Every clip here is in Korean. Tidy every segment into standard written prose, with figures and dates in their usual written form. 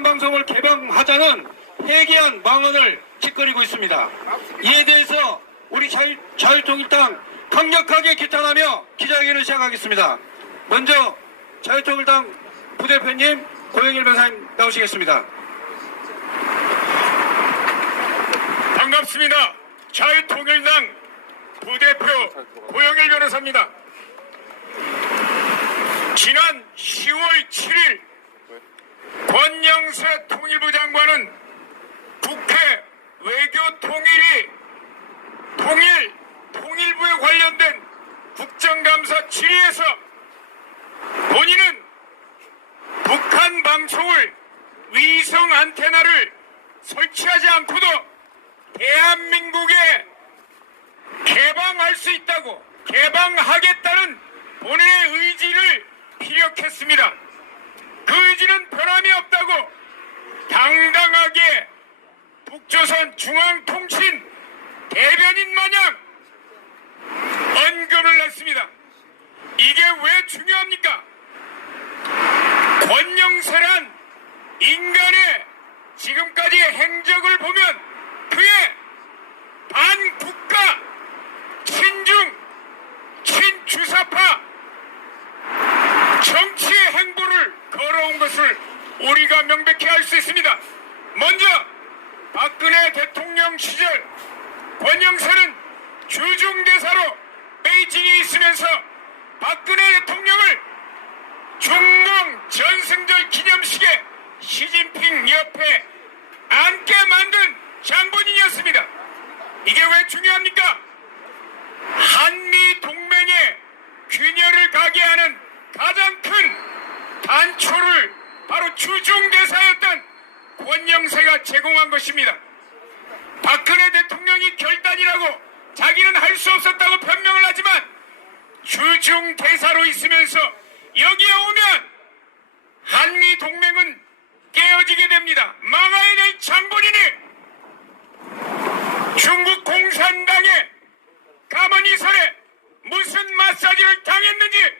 북한방송을 개방하자는 해괴한 망언을 짓거리고 있습니다. 이에 대해서 우리 자유통일당 강력하게 규탄하며 기자회견을 시작하겠습니다. 먼저 자유통일당 부대표님 고영일 변호사님 나오시겠습니다. 반갑습니다. 자유통일당 부대표 고영일 변호사입니다. 지난 10월 7일 권영세 통일부 장관은 국회 통일부에 관련된 국정감사 질의에서 본인은 북한 방송을 위성 안테나를 설치하지 않고도 대한민국에 개방할 수 있다고, 개방하겠다는 본인의 의지를 피력했습니다. 그 의지는 변함이 없다고 당당하게 북조선 중앙통신 대변인 마냥 언급을 했습니다. 이게 왜 중요합니까? 권영세란 인간의 지금까지의 행적을 보면 그의 반국가, 친중, 친주사파 정치의 행보를 걸어온 것을 우리가 명백히 알 수 있습니다. 먼저 박근혜 대통령 시절 권영세는 주중대사로 베이징에 있으면서 박근혜 대통령을 중공 전승절 기념식에 시진핑 옆에 앉게 만든 장본인이었습니다. 이게 왜 중요합니까? 한미 동맹의 균열을 가게 하는 가장 큰 단초를 바로 주중대사였던 권영세가 제공한 것입니다. 박근혜 대통령이 결단이라고 자기는 할 수 없었다고 변명을 하지만 주중대사로 있으면서 여기에 오면 한미 동맹은 깨어지게 됩니다. 막아야 될 장본인이 중국 공산당의 가만히설에 무슨 마사지를 당했는지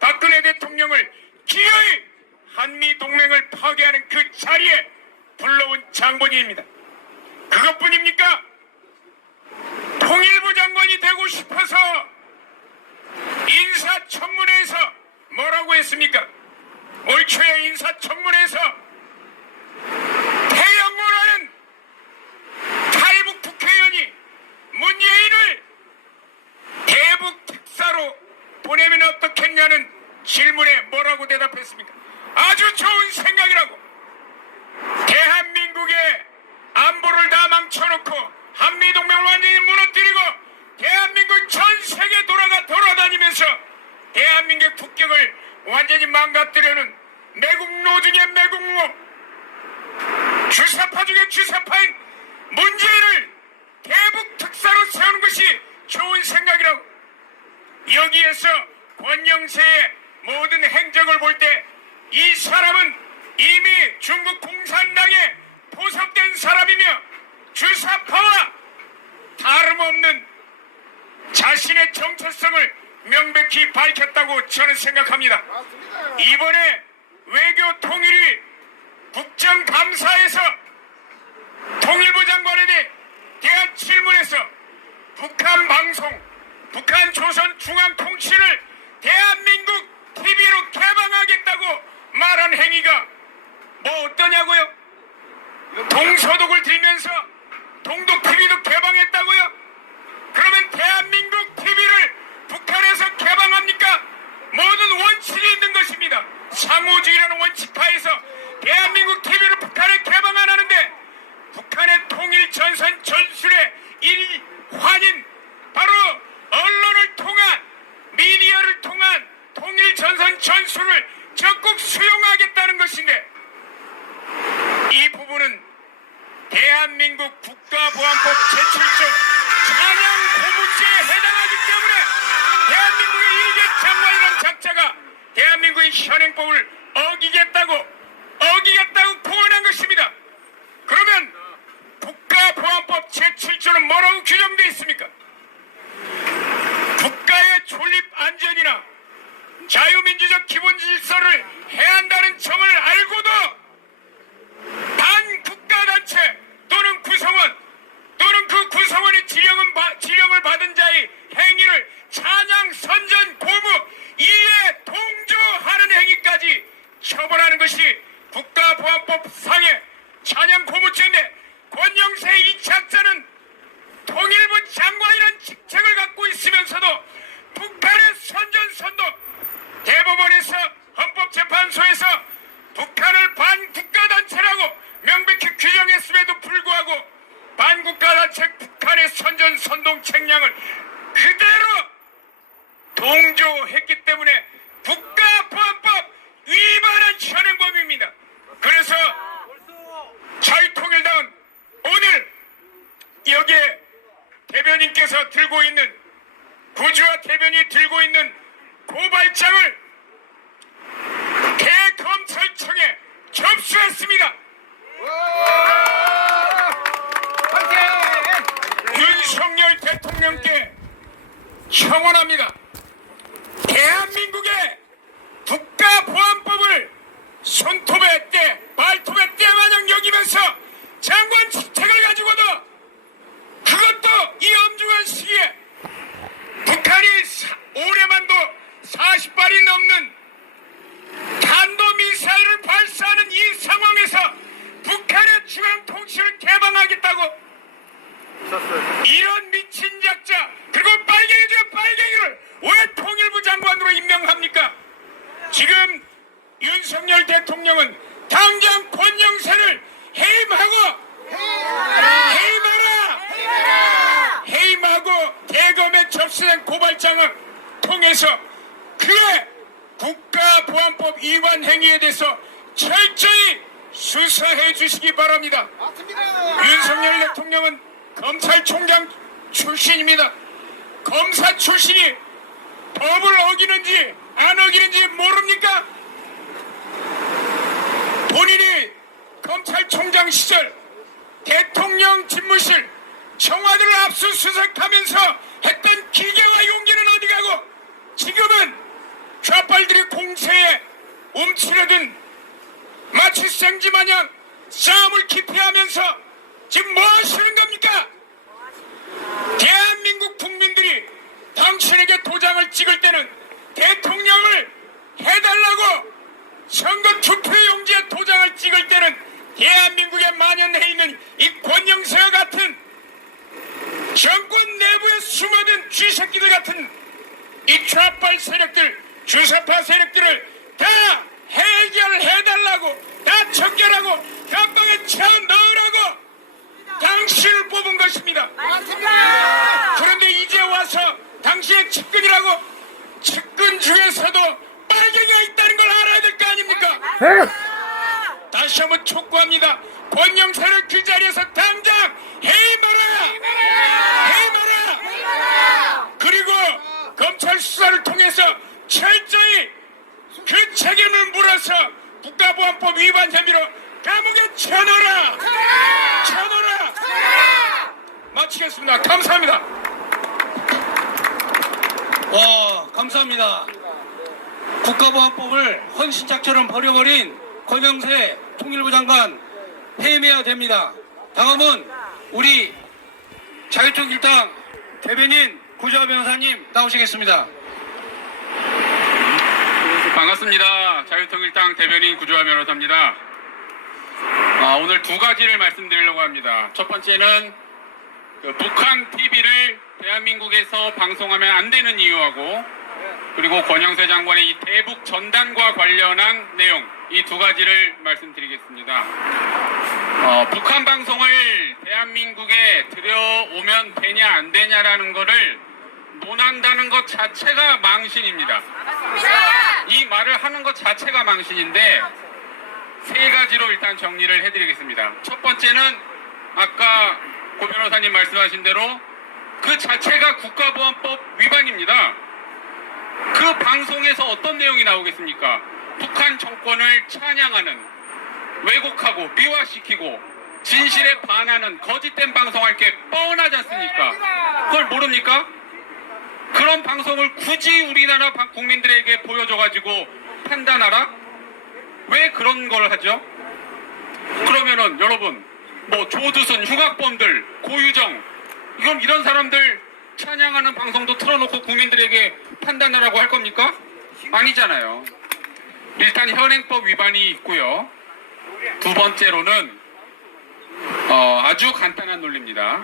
박근혜 대통령을 기어이 한미 동맹을 파괴하는 그 자리에 불러온 장본인입니다. 그것뿐입니까? 통일부 장관이 되고 싶어서 인사청문회에서 뭐라고 했습니까? 올 초에 인사청문회에서 태영호라는 탈북 국회의원이 문재인을 대북 특사로 보내면 어떻겠냐는 질문에 뭐라고 대답했습니까? 아주 좋은 생각이라고. 대한민국의 안보를 다 망쳐놓고 한미동맹을 완전히 무너뜨리고 대한민국 전 세계 돌아다니면서 대한민국의 국격을 완전히 망가뜨려는 매국노 중에 매국노, 주사파 중에 주사파인 문재인을 대북 특사로 세우는 것이 좋은 생각이라고. 여기에서 권영세의 모든 행적을 볼 때 이 사람은 이미 중국 공산당에 포섭된 사람이며 주사파와 다름없는 자신의 정체성을 명백히 밝혔다고 저는 생각합니다. 이번에 외교 통일위 국정감사에서 통일부 장관에 대한 질문에서 북한 방송, 북한 조선 중앙통신을 대한민국 TV로 개방하겠다고 말한 행위가 뭐 어떠냐고요? 동서독을 들면서 동독 TV도 개방했다고요? 그러면 대한민국 TV를 북한에서 개방합니까? 모든 원칙이 있는 것입니다. 상호주의라는 원칙하에서 대한민국 TV를 북한에 개방 안 하는데 북한의 통일전선 전술의 일환인 바로 언론을 통한 미디어를 통한 통일전선 전술을 적극 수용하겠다는 것인데 이 부분은 대한민국 국가보안법 제7조 찬양 고무죄에 해당하기 때문에 대한민국의 일개 장관이라는 작자가 대한민국의 현행법을 어기겠다고 공언한 것입니다. 그러면 국가보안법 제7조는 뭐라고 규정되어 있습니까? 국가의 존립 안전이나 자유민주적 기본 질서를 해한다는 점을 알고도 국가보안법상의 찬양 고무죄인데 권영세 이 작자는 통일부 장관이라는 직책을 갖고 있으면서도 북한의 선전선동, 대법원에서 헌법재판소에서 북한을 반국가단체라고 명백히 규정했음에도 불구하고 반국가단체 북한의 선전선동 책량을 그대로 동조했기 때문에 국가보안법 위반한 현행범입니다. 그래서 자유통일당은 오늘 여기에 대변인께서 들고 있는, 구주와 대변인이 들고 있는 고발장을 대검찰청에 접수했습니다. 윤석열 대통령께 청원합니다. 대한민국의 국가보안법을 손톱의 때, 발톱의 때 마냥 여기면서 장관 직책을 가지고도 그것도 이 엄중한 시기에 북한이 올해만도 40발이 넘는 탄도미사일을 발사하는 이 상황에서 북한의 중앙통치를 개방하겠다고 이런 미친 작자, 그리고 빨갱이 중에 빨갱이를 왜 통일부 장관으로 임명합니까? 지금 윤석열 대통령은 당장 권영세를 해임하고 해임하고 대검에 접수된 고발장을 통해서 그의 국가보안법 위반 행위에 대해서 철저히 수사해 주시기 바랍니다. 윤석열 대통령은 검찰총장 출신입니다. 검사 출신이 법을 어기는지 안 어기는지 모릅니까? 본인이 검찰총장 시절 대통령 집무실 청와대를 압수수색하면서 했던 기계와 용기는 어디 가고 지금은 좌빨들이 공세에 움츠려든 마치 생쥐마냥 싸움을 기피하면서 지금 뭐 하시는 겁니까? 대한민국 국민들이 당신에게 도장을 찍을 때는 대통령을 해달라고, 선거 투표용지에 도장을 찍을 때는 대한민국에 만연해 있는 이 권영세와 같은 정권 내부에 숨어든 쥐새끼들 같은 이 좌빨 세력들, 주사파 세력들을 다 해결해달라고, 다 척결하고 감방에 채워넣으라고 당신을 뽑은 것입니다. 그런데 이제 와서 당신의 측근이라고, 측근 중에서도 빨갱이가 있다는 걸 알아야 될 거 아닙니까? 다시 한번 촉구합니다. 권영세를 그 자리에서 당장 해임하라! 그리고 검찰 수사를 통해서 철저히 그 책임을 물어서 국가보안법 위반 혐의로 감옥에 쳐넣어라! 마치겠습니다. 감사합니다. 감사합니다. 국가보안법을 헌신짝처럼 버려버린 권영세 통일부 장관 해임해야 됩니다. 다음은 우리 자유통일당 대변인 구주아 변호사님 나오시겠습니다. 반갑습니다. 자유통일당 대변인 구주아 변호사입니다. 오늘 두 가지를 말씀드리려고 합니다. 첫 번째는 북한 TV를 대한민국에서 방송하면 안 되는 이유하고, 그리고 권영세 장관의 이 대북 전단과 관련한 내용, 이 두 가지를 말씀드리겠습니다. 북한 방송을 대한민국에 들여오면 되냐 안 되냐라는 거를 논한다는 것 자체가 망신입니다. 이 말을 하는 것 자체가 망신인데 세 가지로 일단 정리를 해드리겠습니다. 첫 번째는 아까 고 변호사님 말씀하신 대로 그 자체가 국가보안법 위반입니다. 그 방송에서 어떤 내용이 나오겠습니까? 북한 정권을 찬양하는, 왜곡하고 미화시키고 진실에 반하는 거짓된 방송할 게 뻔하지 않습니까? 그걸 모릅니까? 그런 방송을 굳이 우리나라 국민들에게 보여줘가지고 판단하라? 왜 그런 걸 하죠? 그러면은 여러분, 뭐 조두순, 흉악범들, 고유정, 이런 사람들 찬양하는 방송도 틀어놓고 국민들에게 판단하라고 할 겁니까? 아니잖아요. 일단 현행법 위반이 있고요. 두 번째로는 아주 간단한 논리입니다.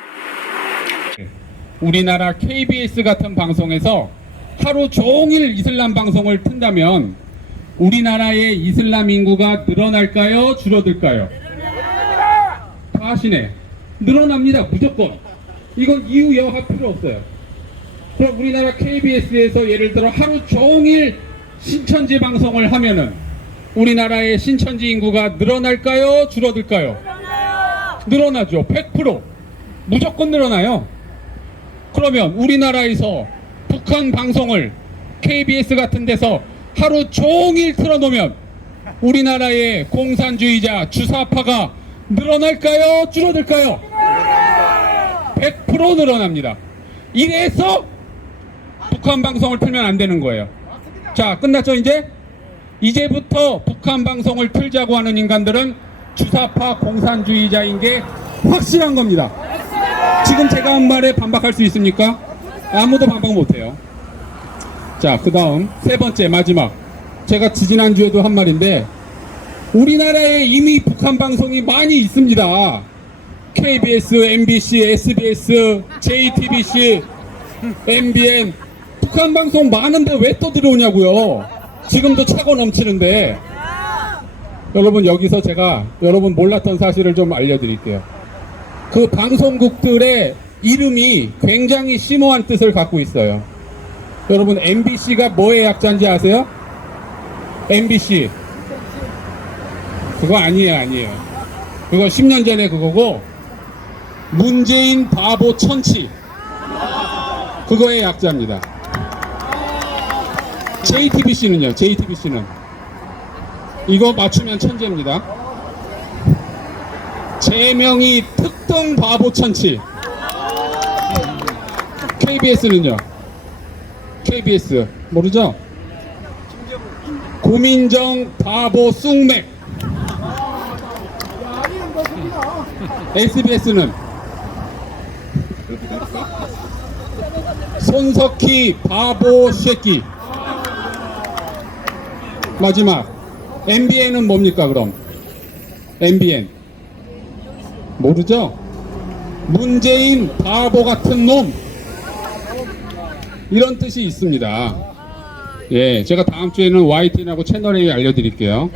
우리나라 KBS 같은 방송에서 하루 종일 이슬람 방송을 튼다면 우리나라의 이슬람 인구가 늘어날까요? 줄어들까요? 다 하시네. 늘어납니다. 무조건. 이건 이유 여할 필요 없어요. 그럼 우리나라 KBS에서 예를 들어 하루 종일 신천지 방송을 하면은 우리나라의 신천지 인구가 늘어날까요? 줄어들까요? 늘어나죠. 100%. 무조건 늘어나요. 그러면 우리나라에서 북한 방송을 KBS 같은 데서 하루 종일 틀어놓으면 우리나라의 공산주의자 주사파가 늘어날까요? 줄어들까요? 100% 늘어납니다. 이래서 북한 방송을 틀면 안 되는 거예요. 자, 끝났죠 이제? 이제부터 북한 방송을 틀자고 하는 인간들은 주사파 공산주의자인 게 확실한 겁니다. 지금 제가 한 말에 반박할 수 있습니까? 아무도 반박 못해요. 자, 그 다음 세 번째 마지막, 제가 지지난주에도 한 말인데 우리나라에 이미 북한 방송이 많이 있습니다. KBS, MBC, SBS, JTBC, MBN 북한 방송 많은데 왜 또 들어오냐고요. 지금도 차고 넘치는데. 여러분, 여기서 제가 여러분 몰랐던 사실을 좀 알려드릴게요. 그 방송국들의 이름이 굉장히 심오한 뜻을 갖고 있어요. 여러분, MBC가 뭐의 약자인지 아세요? MBC 그거 아니에요. 그거 10년 전에 그거고, 문재인 바보 천치 그거의 약자입니다. JTBC는요? JTBC는 이거 맞추면 천재입니다. 제명이 특등 바보 천치. KBS는요? KBS 모르죠? 고민정 바보 쑥맥. SBS는 손석희 바보 쉐끼. 마지막 MBN은 뭡니까 그럼? MBN 모르죠? 문재인 바보 같은 놈, 이런 뜻이 있습니다. 예, 제가 다음 주에는 YTN하고 채널A 알려드릴게요.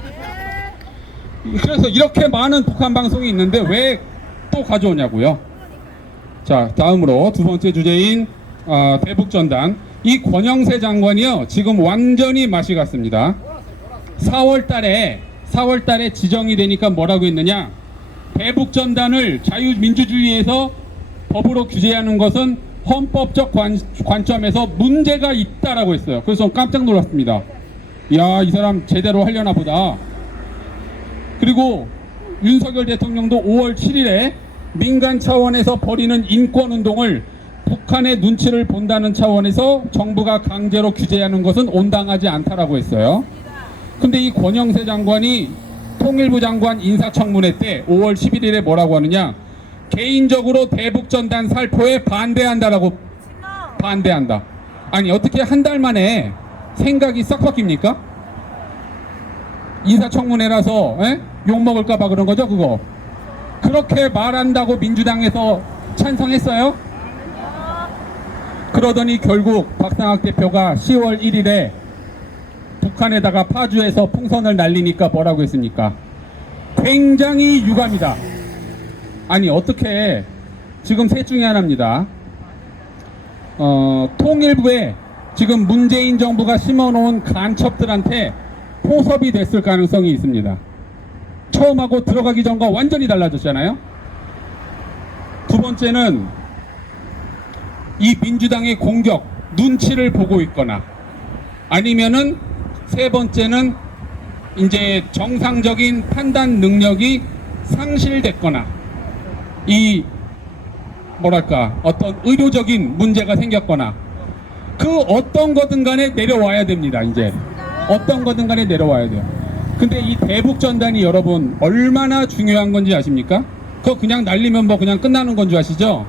그래서 이렇게 많은 북한 방송이 있는데 왜 또 가져오냐고요. 자, 다음으로 두 번째 주제인 대북전단. 이 권영세 장관이요, 지금 완전히 맛이 갔습니다. 4월 달에 지정이 되니까 뭐라고 했느냐, 대북전단을 자유민주주의에서 법으로 규제하는 것은 헌법적 관점에서 문제가 있다라고 했어요. 그래서 깜짝 놀랐습니다. 이야, 이 사람 제대로 하려나 보다. 그리고 윤석열 대통령도 5월 7일에 민간 차원에서 벌이는 인권운동을 북한의 눈치를 본다는 차원에서 정부가 강제로 규제하는 것은 온당하지 않다라고 했어요. 근데 이 권영세 장관이 통일부 장관 인사청문회 때 5월 11일에 뭐라고 하느냐, 개인적으로 대북전단 살포에 반대한다라고. 반대한다. 아니, 어떻게 한 달 만에 생각이 싹 바뀝니까? 인사청문회라서 욕먹을까봐 그런 거죠 그거. 그렇게 말한다고 민주당에서 찬성했어요? 그러더니 결국 박상학 대표가 10월 1일에 북한에다가 파주에서 풍선을 날리니까 뭐라고 했습니까? 굉장히 유감이다. 아니, 어떻게, 지금 셋 중에 하나입니다. 통일부에 지금 문재인 정부가 심어놓은 간첩들한테 포섭이 됐을 가능성이 있습니다. 처음하고 들어가기 전과 완전히 달라졌잖아요. 두 번째는 이 민주당의 공격 눈치를 보고 있거나, 아니면은 세 번째는 이제 정상적인 판단 능력이 상실됐거나, 이 뭐랄까 어떤 의료적인 문제가 생겼거나, 그 어떤 거든 간에 내려와야 됩니다. 이제 어떤 거든 간에 내려와야 돼요. 근데 이 대북전단이 여러분 얼마나 중요한 건지 아십니까? 그거 그냥 날리면 뭐 그냥 끝나는 건 줄 아시죠?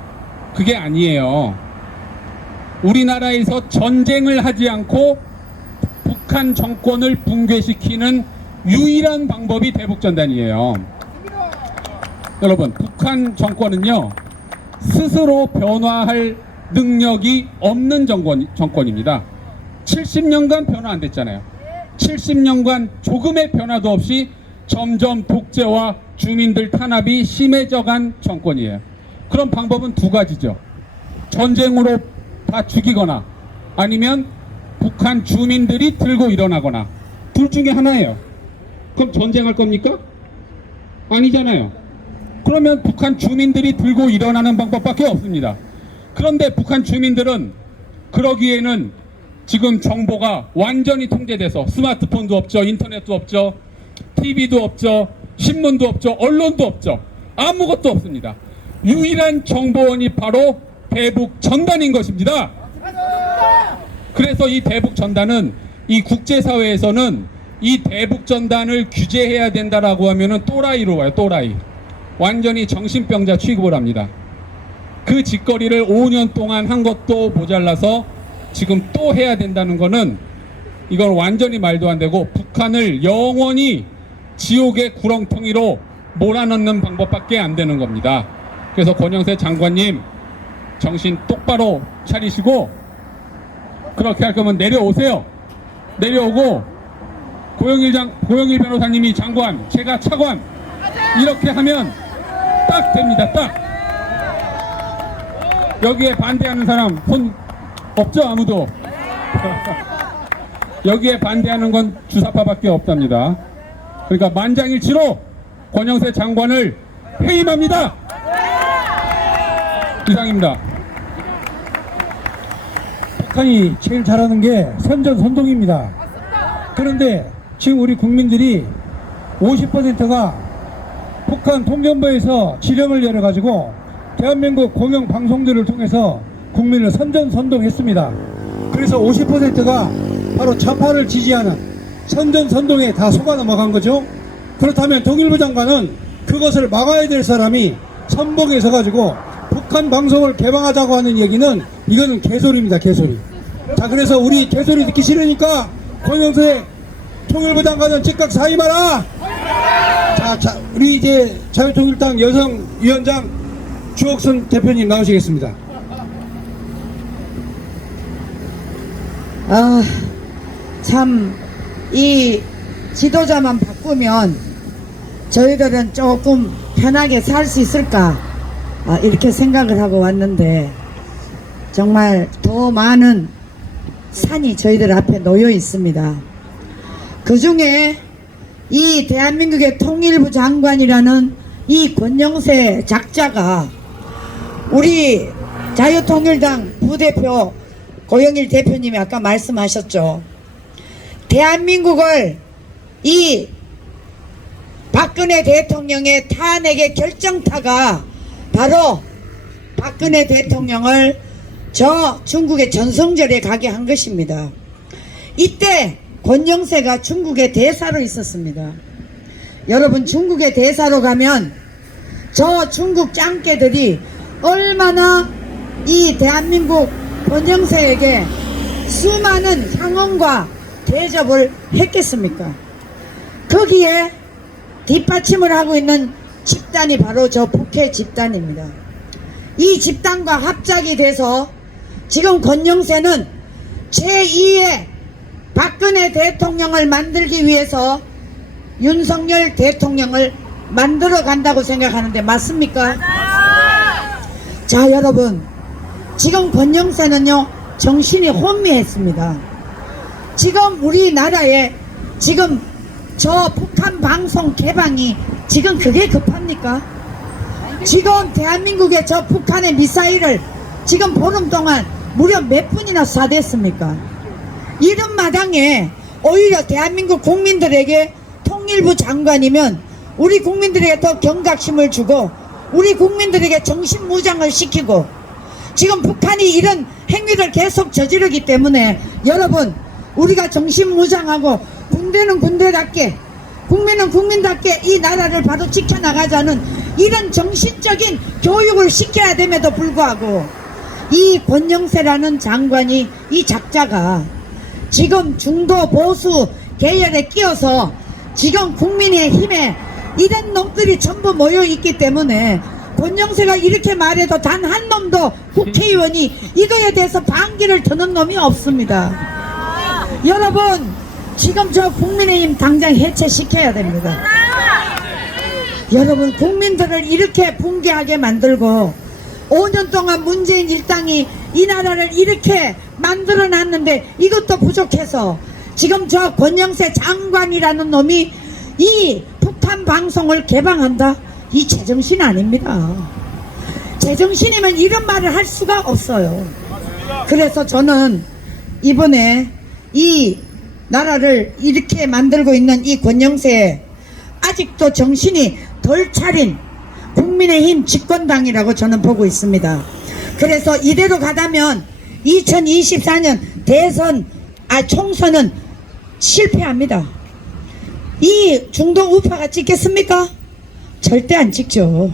그게 아니에요. 우리나라에서 전쟁을 하지 않고 북한 정권을 붕괴시키는 유일한 방법이 대북전단이에요. 여러분, 북한 정권은요, 스스로 변화할 능력이 없는 정권입니다. 70년간 변화 안 됐잖아요. 70년간 조금의 변화도 없이 점점 독재와 주민들 탄압이 심해져간 정권이에요. 그럼 방법은 두 가지죠. 전쟁으로 다 죽이거나 아니면 북한 주민들이 들고 일어나거나, 둘 중에 하나예요. 그럼 전쟁할 겁니까? 아니잖아요. 그러면 북한 주민들이 들고 일어나는 방법밖에 없습니다. 그런데 북한 주민들은 그러기에는 지금 정보가 완전히 통제돼서 스마트폰도 없죠, 인터넷도 없죠, TV도 없죠, 신문도 없죠, 언론도 없죠, 아무것도 없습니다. 유일한 정보원이 바로 대북 전단인 것입니다. 그래서 이 대북 전단은, 이 국제사회에서는 이 대북 전단을 규제해야 된다라고 하면은 또라이로 와요. 또라이. 완전히 정신병자 취급을 합니다. 그 짓거리를 5년 동안 한 것도 모자라서 지금 또 해야 된다는 거는, 이건 완전히 말도 안 되고 북한을 영원히 지옥의 구렁텅이로 몰아넣는 방법밖에 안 되는 겁니다. 그래서 권영세 장관님, 정신 똑바로 차리시고, 그렇게 할 거면 내려오세요. 내려오고 고영일 변호사님이 장관, 제가 차관, 이렇게 하면 딱 됩니다. 딱. 여기에 반대하는 사람 손 없죠? 아무도. 여기에 반대하는 건 주사파밖에 없답니다. 그러니까 만장일치로 권영세 장관을 해임합니다. 이상입니다. 북한이 제일 잘하는 게 선전선동입니다. 그런데 지금 우리 국민들이 50%가 북한 통전부에서 지령을 내려가지고 대한민국 공영방송들을 통해서 국민을 선전선동했습니다. 그래서 50%가 바로 좌파를 지지하는 선전선동에 다 속아 넘어간 거죠. 그렇다면 통일부 장관은 그것을 막아야 될 사람이 선봉에 서가지고 북한 방송을 개방하자고 하는 얘기는, 이거는 개소리입니다. 개소리. 자, 그래서 우리 개소리 듣기 싫으니까 권영세 통일부 장관은 즉각 사임하라. 자, 우리 이제 자유통일당 여성위원장 주옥순 대표님 나오시겠습니다. 참, 이 지도자만 바꾸면 저희들은 조금 편하게 살 수 있을까, 이렇게 생각을 하고 왔는데, 정말 더 많은 산이 저희들 앞에 놓여 있습니다. 그 중에 이 대한민국의 통일부 장관이라는 이 권영세 작자가 우리 자유통일당 부대표 고영일 대표님이 아까 말씀하셨죠. 대한민국을 이 박근혜 대통령의 탄핵의 결정타가 바로 박근혜 대통령을 저 중국의 전성절에 가게 한 것입니다. 이때 권영세가 중국의 대사로 있었습니다. 여러분, 중국의 대사로 가면 저 중국 짱깨들이 얼마나 이 대한민국 권영세에게 수많은 향응과 대접을 했겠습니까? 거기에 뒷받침을 하고 있는 집단이 바로 저 북해 집단입니다. 이 집단과 합작이 돼서 지금 권영세는 제2의 박근혜 대통령을 만들기 위해서 윤석열 대통령을 만들어 간다고 생각하는데 맞습니까? 자, 여러분, 지금 권영세는요 정신이 혼미했습니다. 지금 우리나라에 지금 저 북한 방송 개방이 지금 그게 급합니까? 지금 대한민국의 저 북한의 미사일을 지금 보름 동안 무려 몇 분이나 쏴댔습니까? 이런 마당에 오히려 대한민국 국민들에게 통일부 장관이면 우리 국민들에게 더 경각심을 주고 우리 국민들에게 정신무장을 시키고, 지금 북한이 이런 행위를 계속 저지르기 때문에 여러분, 우리가 정신무장하고 군대는 군대답게, 국민은 국민답게 이 나라를 바로 지켜나가자는 이런 정신적인 교육을 시켜야 됨에도 불구하고 이 권영세라는 장관이, 이 작자가 지금 중도 보수 계열에 끼어서 지금 국민의힘에 이런 놈들이 전부 모여 있기 때문에 권영세가 이렇게 말해도 단 한 놈도 국회의원이 이거에 대해서 반기를 드는 놈이 없습니다. 여러분, 지금 저 국민의힘 당장 해체시켜야 됩니다. 여러분, 국민들을 이렇게 붕괴하게 만들고 5년 동안 문재인 일당이 이 나라를 이렇게 만들어 놨는데 이것도 부족해서 지금 저 권영세 장관이라는 놈이 이 북한 방송을 개방한다? 이 제정신 아닙니다. 제정신이면 이런 말을 할 수가 없어요. 그래서 저는 이번에 이 나라를 이렇게 만들고 있는 이 권영세, 아직도 정신이 덜 차린 국민의힘 집권당이라고 저는 보고 있습니다. 그래서 이대로 가다면 2024년 총선은 실패합니다. 이 중동 우파가 찍겠습니까? 절대 안 찍죠.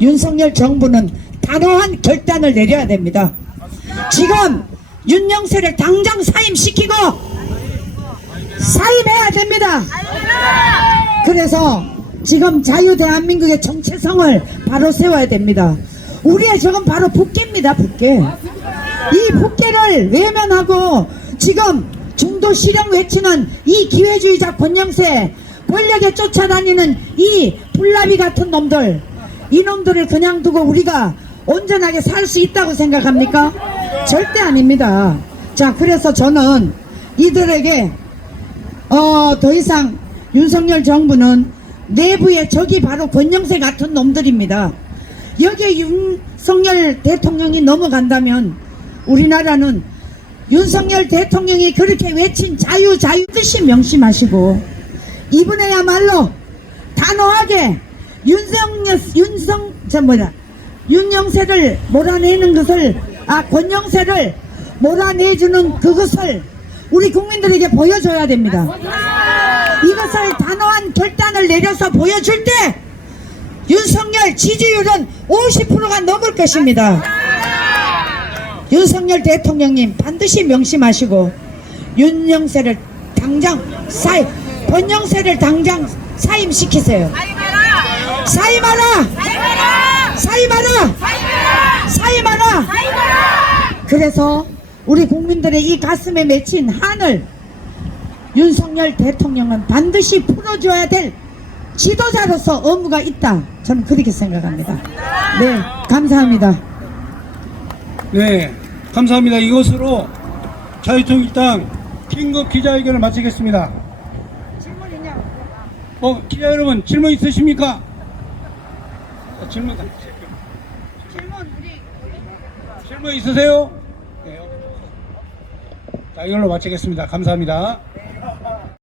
윤석열 정부는 단호한 결단을 내려야 됩니다. 지금 윤영세를 당장 사임시키고 사임해야 됩니다. 그래서 지금 자유대한민국의 정체성을 바로 세워야 됩니다. 우리의 적은 바로 북계입니다. 북계. 이 북계를 외면하고 지금 중도 실형 외치는 이 기회주의자 권영세, 권력에 쫓아다니는 이 불나비 같은 놈들, 이 놈들을 그냥 두고 우리가 온전하게 살 수 있다고 생각합니까? 절대 아닙니다. 자, 그래서 저는 이들에게 더 이상 윤석열 정부는 내부의 적이 바로 권영세 같은 놈들입니다. 여기에 윤석열 대통령이 넘어간다면 우리나라는 윤석열 대통령이 그렇게 외친 자유 뜻이 명심하시고 이번에야말로 단호하게 윤영세를 몰아내는 것을 권영세를 몰아내주는 그것을 우리 국민들에게 보여줘야 됩니다. 이것을 단호한 결단을 내려서 보여줄 때 윤석열 지지율은 50%가 넘을 것입니다. 윤석열 대통령님 반드시 명심하시고 윤영세를 당장 권영세를 당장 사임시키세요. 사임하라! 사임하라! 사임하라! 그래서 우리 국민들의 이 가슴에 맺힌 한을 윤석열 대통령은 반드시 풀어줘야 될 지도자로서 의무가 있다. 저는 그렇게 생각합니다. 네, 감사합니다. 네, 감사합니다. 이것으로 자유통일당 긴급 기자회견을 마치겠습니다. 질문 있냐고. 기자 여러분, 질문 있으십니까? 질문 있으세요? 네. 자, 이걸로 마치겠습니다. 감사합니다.